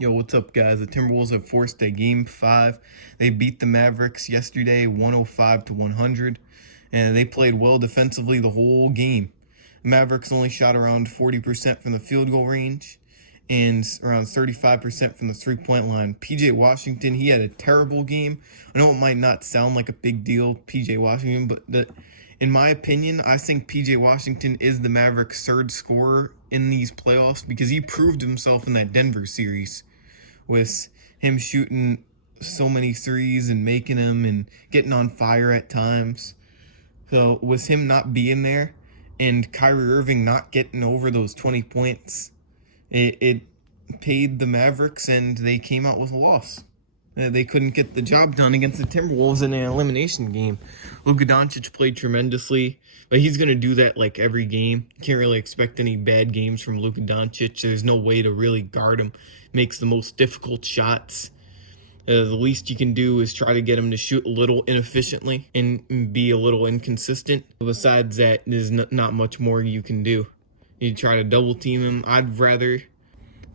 Yo, what's up, guys? The Timberwolves have forced a game 5. They beat the Mavericks yesterday 105 to 100, and they played well defensively the whole game. Mavericks only shot around 40% from the field goal range and around 35% from the three-point line. PJ Washington, he had a terrible game. I know it might not sound like a big deal, PJ Washington, but in my opinion, I think PJ Washington is the Mavericks' third scorer in these playoffs because he proved himself in that Denver series with him shooting so many threes and making them and getting on fire at times. So with him not being there and Kyrie Irving not getting over those 20 points, it paid the Mavericks and they came out with a loss. They couldn't get the job done against the Timberwolves in an elimination game. Luka Doncic played tremendously, but he's going to do that like every game. You can't really expect any bad games from Luka Doncic. There's no way to really guard him. Makes the most difficult shots. The least you can do is try to get him to shoot a little inefficiently and be a little inconsistent. Besides that, there's not much more you can do. You try to double team him. I'd rather,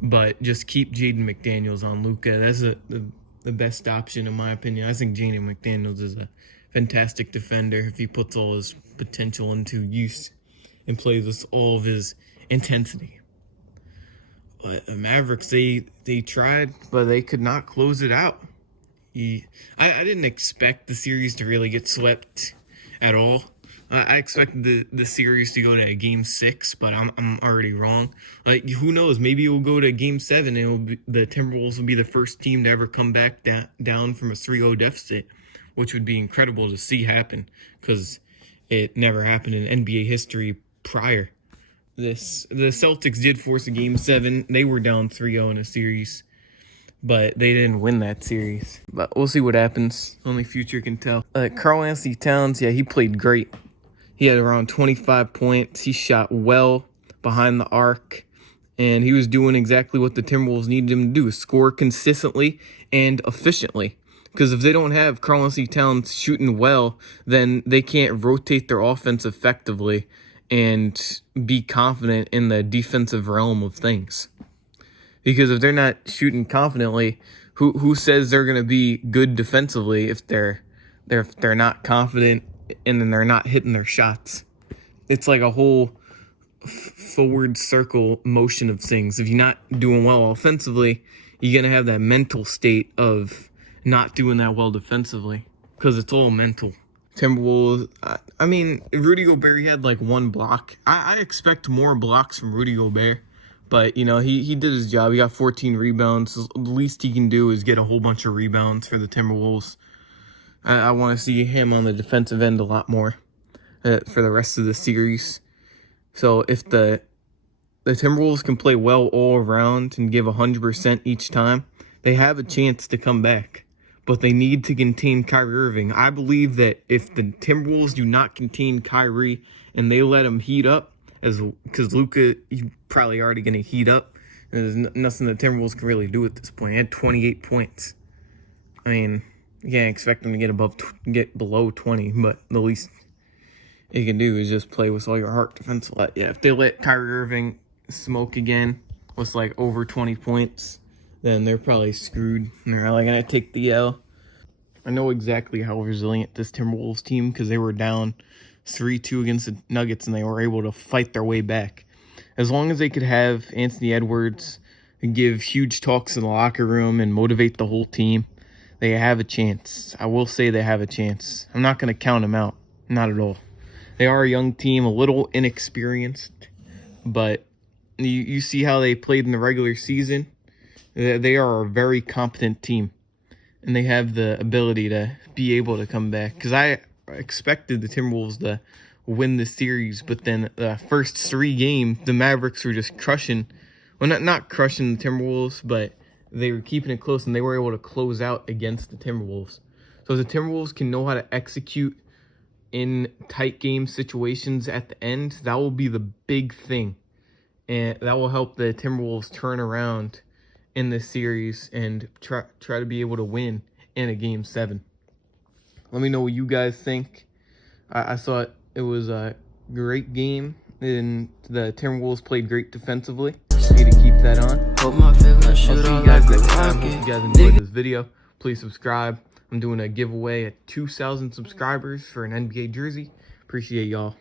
but just keep Jaden McDaniels on Luka. That's the best option in my opinion. I think Jaden McDaniels is a fantastic defender if he puts all his potential into use and plays with all of his intensity. But the Mavericks, they tried, but they could not close it out. I didn't expect the series to really get swept at all. I expected the series to go to Game 6, but I'm already wrong. Who knows? Maybe it will go to Game 7, and the Timberwolves will be the first team to ever come back down from a 3-0 deficit, which would be incredible to see happen because it never happened in NBA history prior. The Celtics did force a Game 7. They were down 3-0 in a series, but they didn't win that series. But we'll see what happens. Only future can tell. Karl-Anthony Towns, yeah, he played great. He had around 25 points. He shot well behind the arc, and he was doing exactly what the Timberwolves needed him to do, score consistently and efficiently. Because if they don't have Karl-Anthony Towns shooting well, then they can't rotate their offense effectively and be confident in the defensive realm of things. Because if they're not shooting confidently, who says they're going to be good defensively if they're not confident and then they're not hitting their shots? It's like a whole forward circle motion of things. If you're not doing well offensively, you're going to have that mental state of not doing that well defensively because it's all mental. Timberwolves, I mean, Rudy Gobert had like one block. I expect more blocks from Rudy Gobert, but, you know, he did his job. He got 14 rebounds. The least he can do is get a whole bunch of rebounds for the Timberwolves. I want to see him on the defensive end a lot more for the rest of the series. So if the Timberwolves can play well all around and give 100% each time, they have a chance to come back. But they need to contain Kyrie Irving. I believe that if the Timberwolves do not contain Kyrie and they let him heat up, because Luka, he's probably already going to heat up. There's nothing the Timberwolves can really do at this point. He had 28 points. I mean, you can't expect them to get below 20, but the least you can do is just play with all your heart defensively. Yeah, if they let Kyrie Irving smoke again with like over 20 points, then they're probably screwed. They're probably going to take the L. I know exactly how resilient this Timberwolves team, because they were down 3-2 against the Nuggets, and they were able to fight their way back. As long as they could have Anthony Edwards give huge talks in the locker room and motivate the whole team, they have a chance. I will say they have a chance. I'm not going to count them out. Not at all. They are a young team, a little inexperienced, but you see how they played in the regular season. They are a very competent team, and they have the ability to be able to come back. Because I expected the Timberwolves to win the series, but then the first 3 games, the Mavericks were just crushing. Well, not crushing the Timberwolves, but they were keeping it close, and they were able to close out against the Timberwolves. So the Timberwolves can know how to execute in tight game situations at the end. That will be the big thing, and that will help the Timberwolves turn around in this series and try to be able to win in a Game 7. Let me know what you guys think. I thought it was a great game, and the Timberwolves played great defensively. Need to keep that on. Hope my favorite I'll shoot see you on guys like a next time. Hope rocket. you guys enjoyed this video. Please subscribe. I'm doing a giveaway at 2,000 subscribers for an NBA jersey. Appreciate y'all.